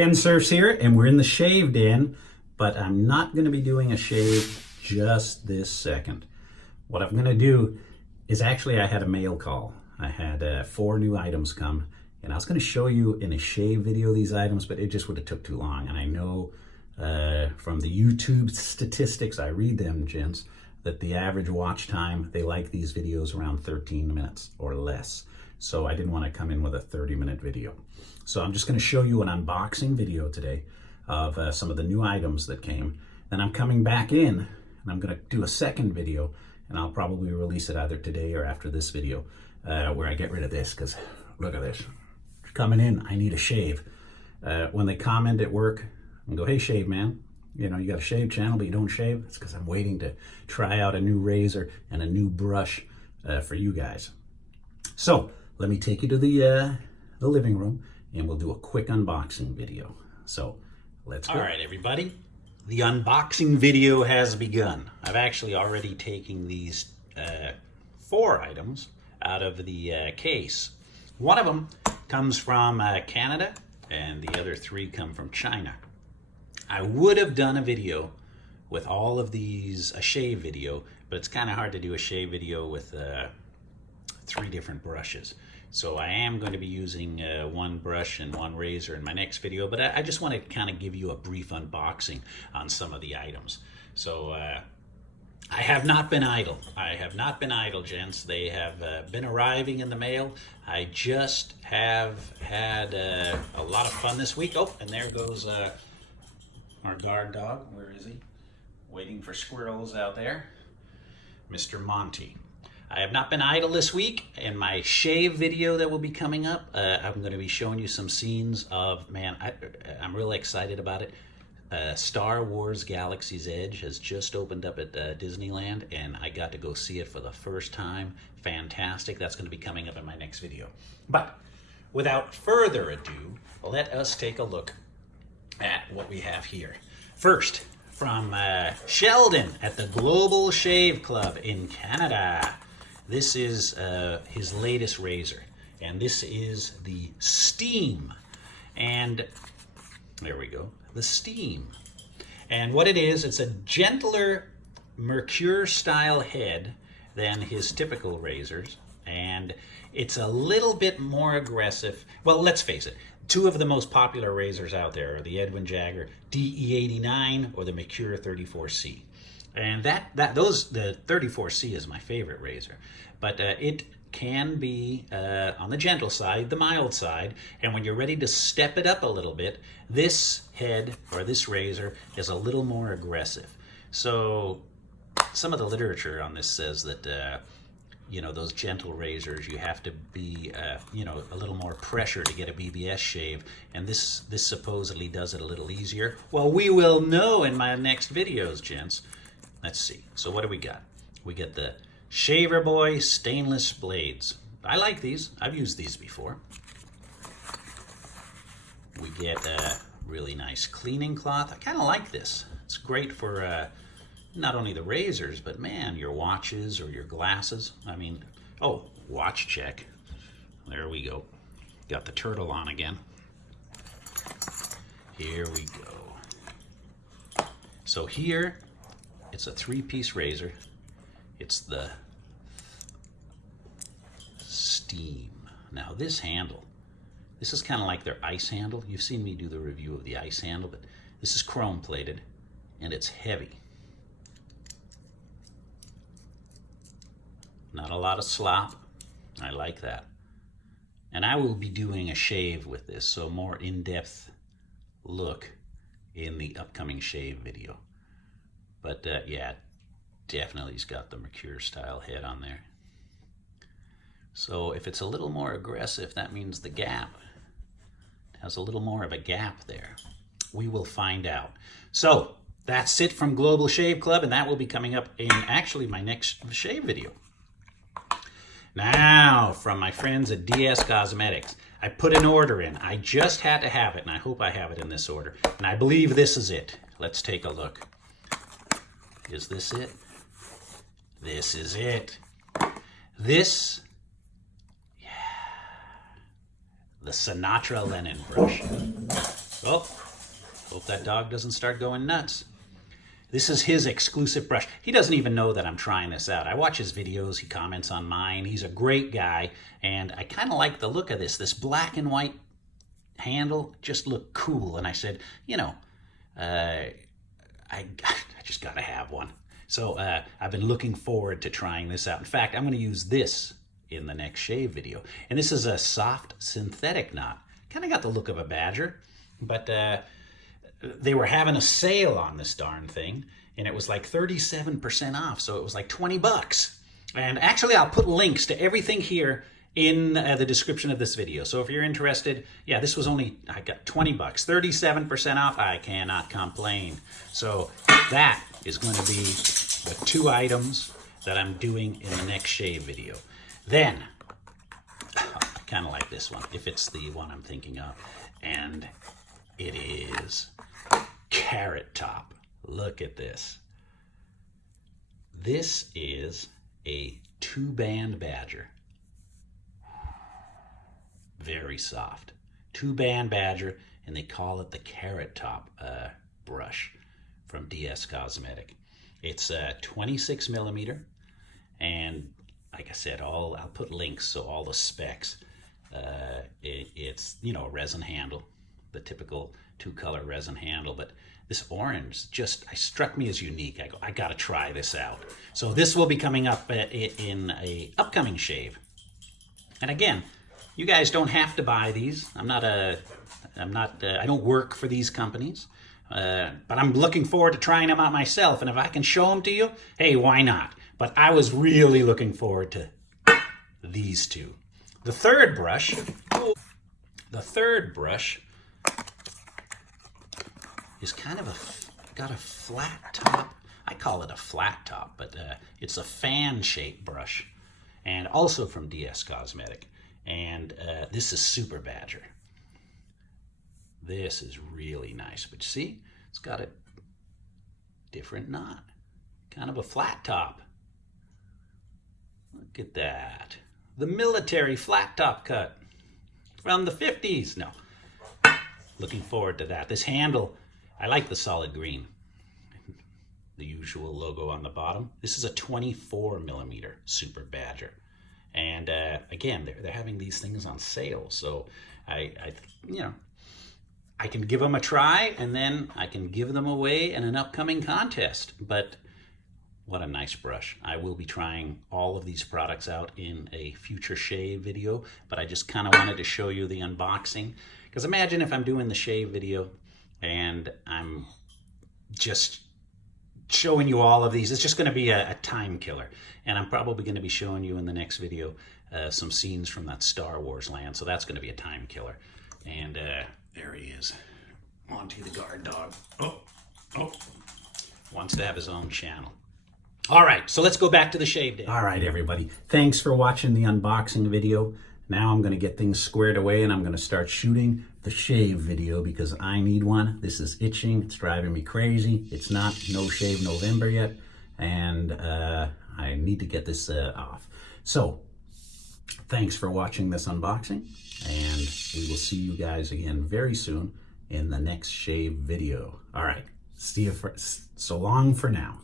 Kensurfs here, and we're in the shave den, but I'm not going to be doing a shave just this second. What I'm going to do is I had a mail call. I had 4 new items come, and I was going to show you in a shave video these items, but it just would have took too long. And I know from the YouTube statistics, I read them, gents, that the average watch time, they like these videos around 13 minutes or less. So I didn't want to come in with a 30-minute video. So I'm just going to show you an unboxing video today of some of the new items that came. Then I'm coming back in and I'm going to do a second video, and I'll probably release it either today or after this video where I get rid of this, because look at this. Coming in, I need a shave. When they comment at work and go, "Hey, shave man, you know, you got a shave channel, but you don't shave," it's because I'm waiting to try out a new razor and a new brush for you guys. So let me take you to the living room, and we'll do a quick unboxing video. So let's go. All right, everybody. The unboxing video has begun. I've actually already taken these 4 items out of the case. One of them comes from Canada, and the other 3 come from China. I would have done a video with all of these, a shave video, but it's kind of hard to do a shave video with 3 different brushes. So I am going to be using 1 brush and 1 razor in my next video, but I just want to kind of give you a brief unboxing on some of the items. So I have not been idle. I have not been idle, gents. They have been arriving in the mail. I just have had a lot of fun this week. Oh, and there goes our guard dog. Where is he? Waiting for squirrels out there. Mr. Monty. I have not been idle this week. In my shave video that will be coming up, I'm going to be showing you some scenes of, man, I'm really excited about it. Star Wars Galaxy's Edge has just opened up at Disneyland, and I got to go see it for the first time. Fantastic. That's going to be coming up in my next video. But without further ado, let us take a look at what we have here. First, from Sheldon at the Global Shave Club in Canada. This is his latest razor, and this is the Steam. And there we go, the Steam. And what it is, it's a gentler Mercure style head than his typical razors, and it's a little bit more aggressive. Well, let's face it, 2 of the most popular razors out there are the Edwin Jagger DE89 or the Mercure 34C. And the 34C is my favorite razor, but it can be on the gentle side, the mild side, and when you're ready to step it up a little bit, this head or this razor is a little more aggressive. So some of the literature on this says that you know, those gentle razors, you have to be you know, a little more pressure to get a BBS shave, and this supposedly does it a little easier. Well, we will know in my next videos, gents. Let's see. So what do we got? We get the Shaver Boy stainless blades. I like these. I've used these before. We get a really nice cleaning cloth. I kind of like this. It's great for not only the razors, but man, your watches or your glasses. I mean, oh, watch check. There we go. Got the turtle on again. Here we go. So here, it's a 3-piece razor. It's the Steam. Now this handle, this is kind of like their ice handle. You've seen me do the review of the ice handle, but this is chrome plated and it's heavy. Not a lot of slop. I like that. And I will be doing a shave with this, so more in-depth look in the upcoming shave video. But yeah, definitely he's got the Mercure style head on there. So if it's a little more aggressive, that means the gap has a little more of a gap there. We will find out. So that's it from Global Shave Club, and that will be coming up in actually my next shave video. Now, from my friends at DSCosmetics, I put an order in. I just had to have it, and I hope I have it in this order. And I believe this is it. Let's take a look. Is this it? This is it. This, yeah, the Sinatra Lennon brush. Oh, hope that dog doesn't start going nuts. This is his exclusive brush. He doesn't even know that I'm trying this out. I watch his videos, he comments on mine. He's a great guy, and I kind of like the look of this. This black and white handle just looked cool, and I said, you know, I just gotta have one. So I've been looking forward to trying this out. In fact, I'm gonna use this in the next shave video. And this is a soft synthetic knot. Kind of got the look of a badger, but they were having a sale on this darn thing, and it was like 37% off, so it was like 20 bucks. And actually, I'll put links to everything here in the description of this video. So if you're interested, yeah, this was only, I got 20 bucks, 37% off. I cannot complain. So that is going to be the 2 items that I'm doing in the next shave video. Then, I kind of like this one, if it's the one I'm thinking of, and it is Carrot Top. Look at this. This is a 2-band badger. Very soft. 2-band badger, and they call it the Carrot Top brush from DSCosmetic. It's 26 millimeter, and like I said, I'll put links, so all the specs. It's, you know, a resin handle, the typical 2-color resin handle, but this orange just struck me as unique. I gotta try this out. So this will be coming up in a upcoming shave. And again, you guys don't have to buy these. I don't work for these companies, but I'm looking forward to trying them out myself. And if I can show them to you, hey, why not? But I was really looking forward to these 2. The third brush is kind of got a flat top. I call it a flat top, but it's a fan-shaped brush, and also from DSCosmetic. And this is Super Badger. This is really nice, but see, it's got a different knot, kind of a flat top. Look at that. The military flat top cut from the 50s. No, looking forward to that. This handle, I like the solid green. The usual logo on the bottom. This is a 24 millimeter Super Badger. And again, they're having these things on sale. So I can give them a try, and then I can give them away in an upcoming contest. But what a nice brush. I will be trying all of these products out in a future shave video, but I just kind of wanted to show you the unboxing. Because imagine if I'm doing the shave video and I'm just showing you all of these. It's just going to be a time killer. And I'm probably going to be showing you in the next video some scenes from that Star Wars land. So that's going to be a time killer. And there he is. Monty the guard dog. Oh. Wants to have his own channel. All right, so let's go back to the shave day. All right, everybody. Thanks for watching the unboxing video. Now I'm going to get things squared away, and I'm going to start shooting the shave video because I need one. This is itching. It's driving me crazy. It's not No Shave November yet, and I need to get this off. So thanks for watching this unboxing, and we will see you guys again very soon in the next shave video. All right, see you so long for now.